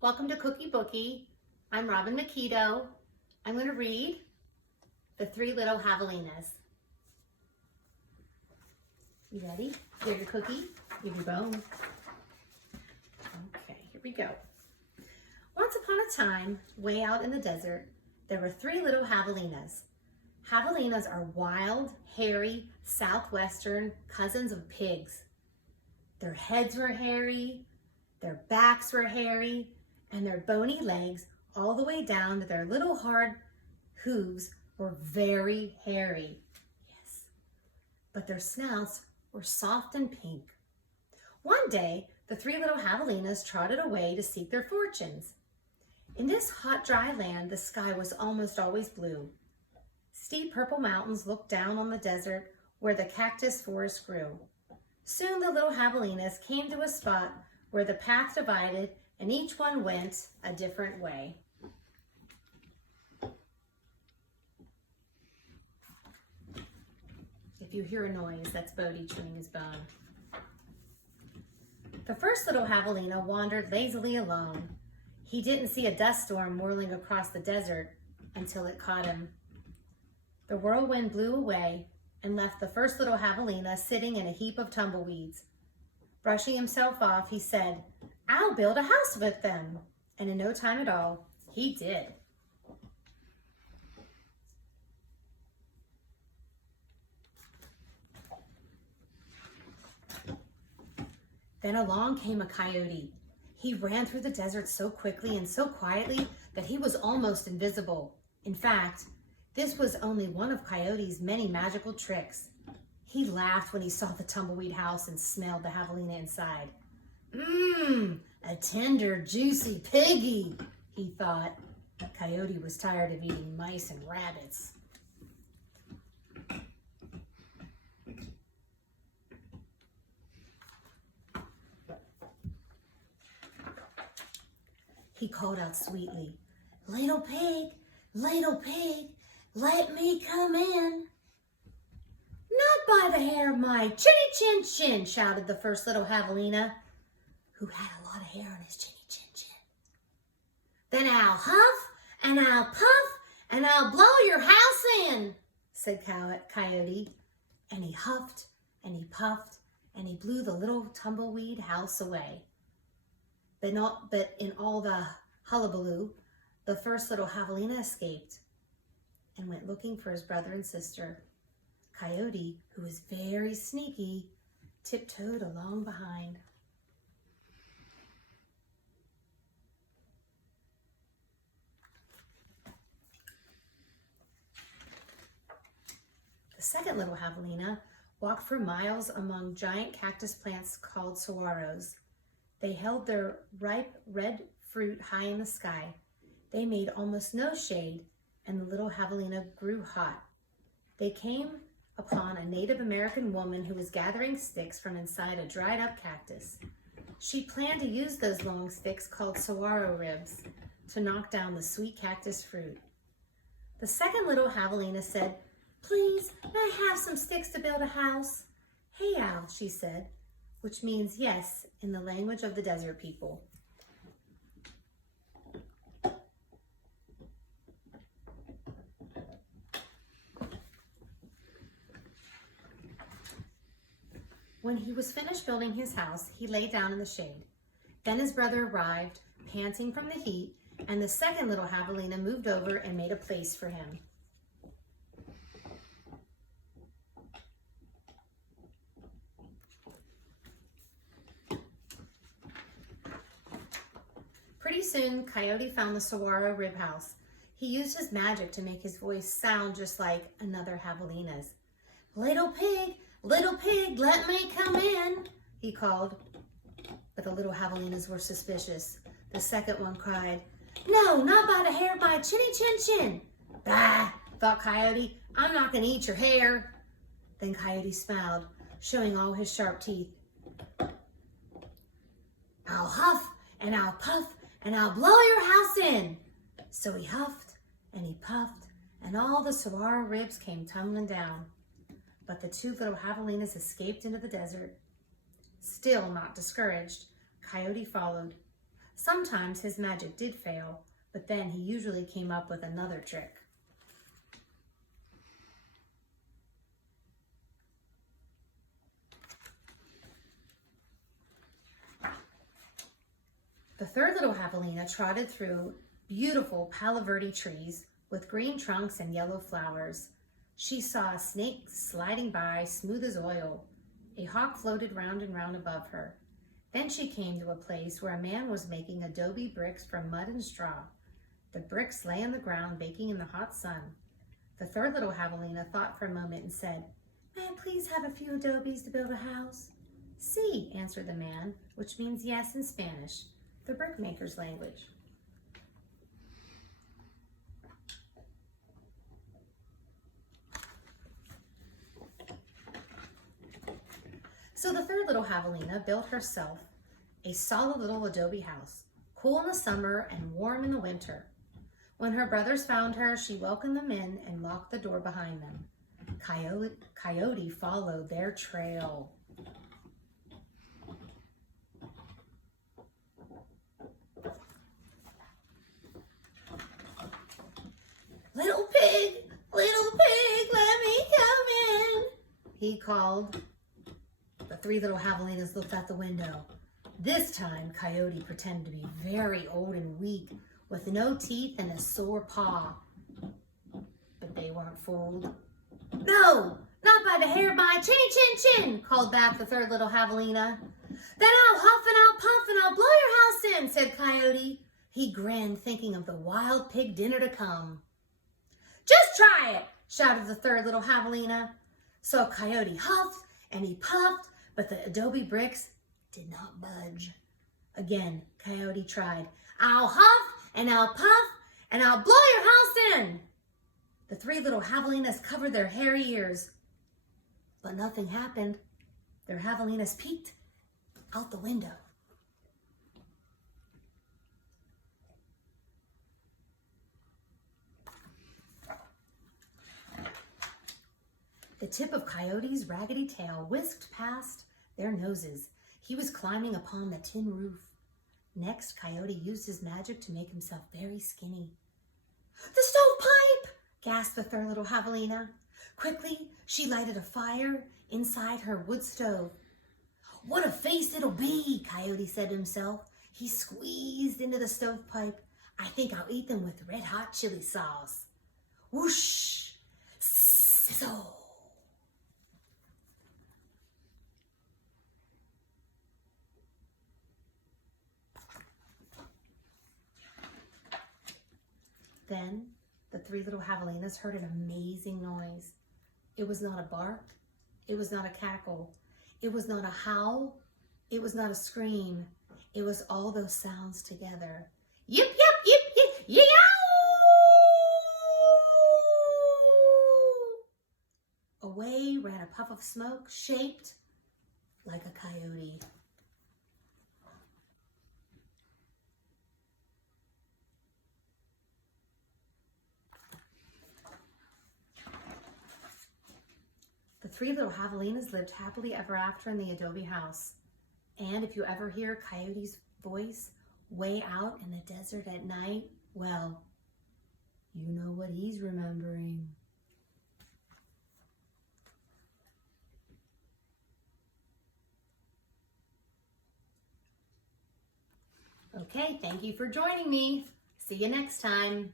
Welcome to Cookie Bookie. I'm Robin McKedo. I'm going to read The Three Little Javelinas. You ready? Here's your cookie. Give your bone. Okay, here we go. Once upon a time, way out in the desert, there were three little javelinas. Javelinas are wild, hairy, southwestern cousins of pigs. Their heads were hairy, their backs were hairy, and their bony legs all the way down to their little hard hooves were very hairy. Yes, but their snouts were soft and pink. One day, the three little javelinas trotted away to seek their fortunes. In this hot, dry land, the sky was almost always blue. Steep purple mountains looked down on the desert where the cactus forest grew. Soon the little javelinas came to a spot where the path divided and each one went a different way. If you hear a noise, that's Bodie chewing his bone. The first little javelina wandered lazily along. He didn't see a dust storm whirling across the desert until it caught him. The whirlwind blew away and left the first little javelina sitting in a heap of tumbleweeds. Brushing himself off, he said, "I'll build a house with them." And in no time at all, he did. Then along came a coyote. He ran through the desert so quickly and so quietly that he was almost invisible. In fact, this was only one of Coyote's many magical tricks. He laughed when he saw the tumbleweed house and smelled the javelina inside. A tender, juicy piggy, he thought. Coyote was tired of eating mice and rabbits. He called out sweetly, little pig, let me come in." "Not by the hair of my chinny chin chin," shouted the first little javelina, who had a lot of hair on his chinny chin chin. "Then I'll huff and I'll puff and I'll blow your house in," said Coyote. And he huffed and he puffed and he blew the little tumbleweed house away. But in all the hullabaloo, the first little javelina escaped and went looking for his brother and sister. Coyote, who was very sneaky, tiptoed along behind. The second little javelina walked for miles among giant cactus plants called saguaros. They held their ripe red fruit high in the sky. They made almost no shade, and the little javelina grew hot. They came upon a Native American woman who was gathering sticks from inside a dried up cactus. She planned to use those long sticks called saguaro ribs to knock down the sweet cactus fruit. The second little javelina said, "Please, may I have some sticks to build a house?" "Hey, Al," she said, which means yes in the language of the desert people. When he was finished building his house, he lay down in the shade. Then his brother arrived, panting from the heat, and the second little javelina moved over and made a place for him. Pretty soon, Coyote found the saguaro rib house. He used his magic to make his voice sound just like another javelina's. Little pig, let me come in," he called. But the little javelinas were suspicious. The second one cried, "No, not by the hair of my chinny chin chin." "Bah," thought Coyote, "I'm not going to eat your hair." Then Coyote smiled, showing all his sharp teeth. "I'll huff and I'll puff and I'll blow your house in." So he huffed and he puffed, and all the saguaro ribs came tumbling down. But the two little javelinas escaped into the desert. Still not discouraged, Coyote followed. Sometimes his magic did fail, but then he usually came up with another trick. The third little javelina trotted through beautiful palo verde trees with green trunks and yellow flowers. She saw a snake sliding by, smooth as oil. A hawk floated round and round above her. Then she came to a place where a man was making adobe bricks from mud and straw. The bricks lay on the ground, baking in the hot sun. The third little javelina thought for a moment and said, "May I please have a few adobes to build a house?" "Sí," answered the man, which means yes in Spanish, the brickmaker's language. So the third little javelina built herself a solid little adobe house, cool in the summer and warm in the winter. When her brothers found her, she welcomed them in and locked the door behind them. Coyote followed their trail. "Little pig, let me come in," he called. The three little javelinas looked out the window. This time, Coyote pretended to be very old and weak, with no teeth and a sore paw. But they weren't fooled. "No, not by the hair, by chinny chin chin," called back the third little javelina. "Then I'll huff and I'll puff and I'll blow your house in," said Coyote. He grinned, thinking of the wild pig dinner to come. "Just try it," shouted the third little javelina. So Coyote huffed and he puffed, but the adobe bricks did not budge. Again, Coyote tried. "I'll huff and I'll puff and I'll blow your house in." The three little javelinas covered their hairy ears, but nothing happened. Their javelinas peeked out the window. The tip of Coyote's raggedy tail whisked past their noses. He was climbing upon the tin roof. Next, Coyote used his magic to make himself very skinny. "The stovepipe!" gasped the third little javelina. Quickly, she lighted a fire inside her wood stove. "What a feast it'll be," Coyote said to himself. He squeezed into the stovepipe. "I think I'll eat them with red-hot chili sauce." Whoosh! Sizzle! Then the three little javelinas heard an amazing noise. It was not a bark. It was not a cackle. It was not a howl. It was not a scream. It was all those sounds together. Yip, yip, yip, yip, yow! Away ran a puff of smoke shaped like a coyote. The three little javelinas lived happily ever after in the adobe house. And if you ever hear Coyote's voice way out in the desert at night, well, you know what he's remembering. Okay, thank you for joining me. See you next time.